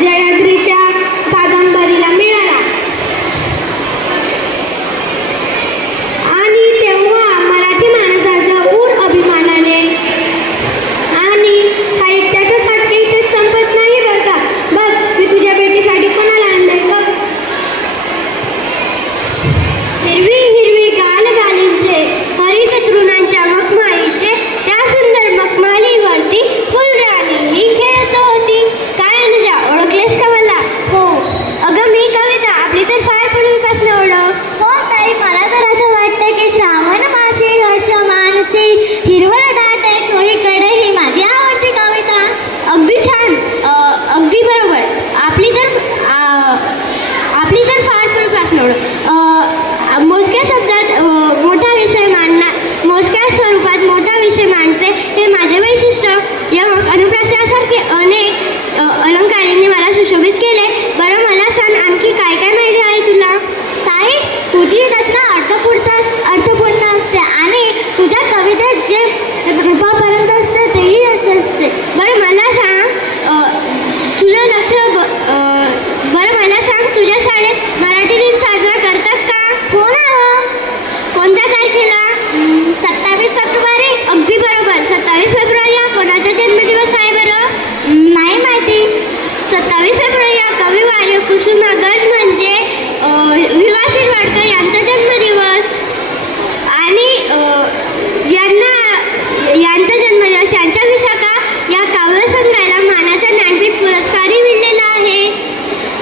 जयाद्रीच्या कादंबरीला मिळाला आणि तेव्हा मराठी माणसाचा ऊर अभिमानाने आणि साहित्याचा साठे इथे संपत नाही बरं का. बघ मी तुझ्या भेटीसाठी कोणाला आणलंय बघ. हिरवी हिरवी गालगालींचे हरित तृणांच्या मखमाळीचे त्या सुंदर मखमालीवरती फुलराणी खेळत होती. काय अनुजा, ओळखलेस का मला? हो. अगं मी कविता, आपली तर फार पूर्वीपासून ओळख. हो ताई, मला तर असं वाटतं की श्रावण मासे हर्ष मानसी हिरवळ दाट आहे चोहीकडे ही माझी आवडती कविता. अगदी छान, अगदी बरोबर. आपली तर फार पूर्वीपासून ओळख. मोजक्या शब्दात मोठा विषय मांडणार, मोजक्या स्वरूपात मोठा विषय मांडते हे माझे वैशिष्ट्य. यमक अनुप्रासासारखे अनेक अलंकारांनी मला सुशोभित केले. बरं मला सांग, आणखी काय काय माहिती आहे तुला? ताई, तुझी रचना अर्थपूर्ण असते आणि तुझ्या कवितेत जे रूपापर्यंत असते तेही असते. बरं मला सांग, तुझं लक्ष बरं मला सांग, तुझ्या शाळेत मराठी दिन साजरा करतात का? हो ना. कोणत्या तारखेला? 27 फेब्रुवारी. अगदी बरोबर. 27 फेब्रुवारी हा कोणाचा जन्मदिवस आहे बरं? नाही माहिती. 27 फेब्रुवारी हा कविवार्य कुसुमाग्रज म्हणजे विवा शिरवाडकर यांचा जन्मदिवस आणि यांचा जन्मदिवस यांच्या विशाखा या काव्यसंग्रहाला मानाचा ज्ञानपीठ पुरस्कारही मिळालेला आहे.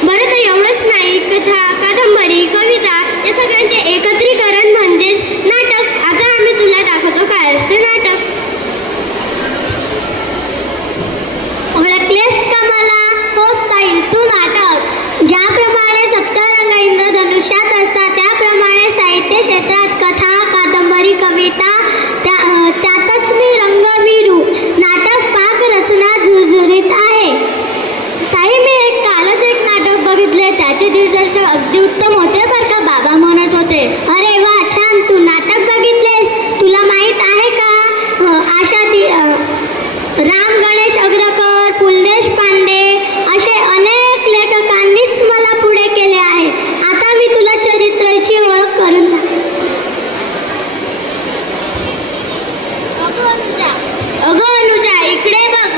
बरं तर एवढंच नाही, कथा, कादंबरी, कविता या सगळ्यांचे एकत्रीकरण म्हणजेच नाटक. आता आम्ही तुला दाखवतो काय असते नाटक. ओळखलेस का मला? हो ताई, तू नाटक. ज्याप्रमाणे सप्तरंग इंद्रधनुष्यात असतात त्याप्रमाणे साहित्य क्षेत्रात कथा, कादंबरी, कविता त्यातच मी रंगविरू. नाटक पाक रचना झुरझुरीत आहे. ताई, मी कालच एक नाटक बघितले, त्याचे दिग्दर्शन अगदी उत्तम होते बरं का. बाबा म्हणत होते. अरे वा, छान. तू नाटक बघितले? तुला माहीत आहे का आशा राम गणेश अग्रकर, पु ल देशपांडे असे अनेक लेखकांनीच मला पुढे केले आहे. आता मी तुला चरित्राची ओळख करून अगं अनुजा, इकडे बघ.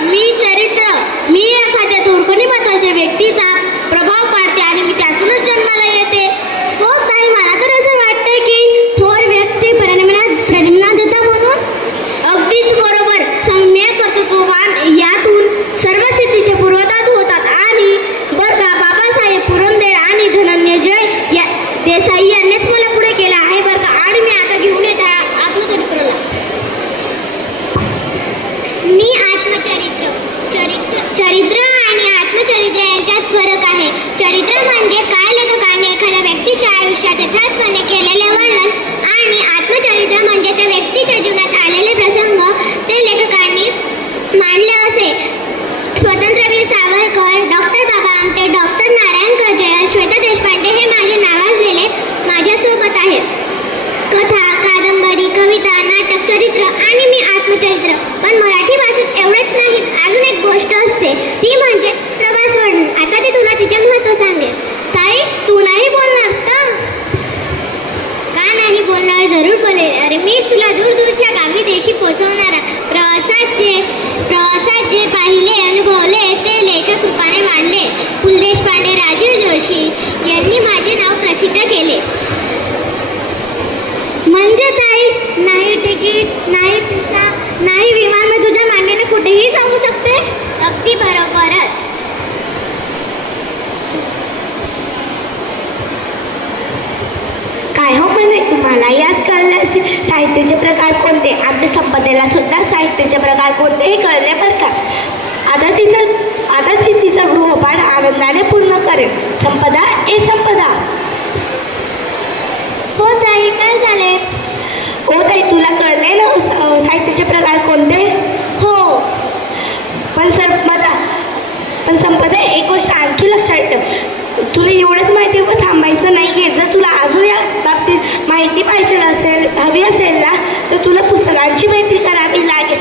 मी एखाद्या थोरकोनी महत्वाच्या व्यक्तीचा प्रभाव पाडते आणि मी त्यातूनच जन्माला येते. हो ताई, मला तर असं वाटतंय की थोर व्यक्ती प्रेरणा देता म्हणून. अगदीच बरोबर. सम्यक कर्तृत्ववान यातून सर्व सिद्धीचे पूर्वतात होतात. आणि बरं का, बाबासाहेब पुरंदरे आणि धनंजय देसाई यांनीच मला पुढे केलं आहे बरं का. आणि मी आता घेऊन येत आहे आत्मचरित्राला. मी चरित्र आणि आत्मचरित्र यांच्यात फरक आहे. चरित्र म्हणजे काय लेखकाने एखाद्या व्यक्तीच्या आयुष्यात यथार्थपणे केलेले वर्णन आणि आत्मचरित्र म्हणजे त्या व्यक्तीच्या जीवनात आलेले प्रसंग ते लेखकांनी मांडले असे. स्वातंत्र्यवीर सावरकर, डॉक्टर बाबा आमटे, डॉक्टर नारायण कर्जया, श्वेता देशपांडे हे माझे नावाजलेले माझ्यासोबत आहेत. कथा, कादंबरी, कविता, नाटक, चरित्र आणि मी आत्मचरित्र. पण मराठी भाषेत एवढेच नाहीत, अजून एक गोष्ट असते, ती म्हणजे प्रवास वर्णन. आता ते तुला तिचे महत्त्व सांगेल. ताई, तू नाही बोलणारस का? का नाही बोलणार? जरूर बोलेल. अरे मीच तुला दूरदूरच्या गावी देशी पोचवणारा. प्रवासात जे पाहिले, अनुभवले ते लेखक रूपाने मांडले. पु ल देशपांडे, राजीव जोशी यांनी माझे नाव प्रसिद्ध केले. म्हणजे ताई, नाही तिकीट, नाही पिसा, नाही विमान, मी तुझ्या मांडीने कुठेही जाऊ शकते. अगदी बरोबरच. काय हो म्हणे, तुम्हाला याच कळले असेल साहित्याचे प्रकार कोणते. आमच्या संपदेला सुद्धा साहित्याचे प्रकार कोणते हे कळले बरं का. आता ती तिचा गृहपाठ आनंदाने पूर्ण करेल. संपदा ए संपदा. हो ताई, काय झाले? हो ताई, तुला कळले ना साहित्याचे प्रकार कोणते? हो. पण संपदा, एक गोष्ट आणखी लक्षात ठेव. तुला एवढंच माहिती थांबायचं नाही आहे. जर तुला अजून या बाबतीत माहिती पाहिजे हवी असेल ना, तर तुला पुस्तकांची माहिती करावी लागेल.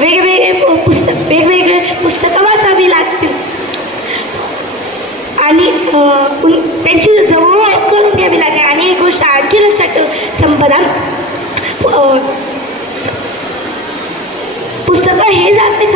वेगवेगळे पुस्तकं वाचावी लागतील. त्यांची जवळ ओळख करून घ्यावी लागेल. आणि एक गोष्ट आणखी लक्षात ठेव संपदा, पुस्तकं हे जाते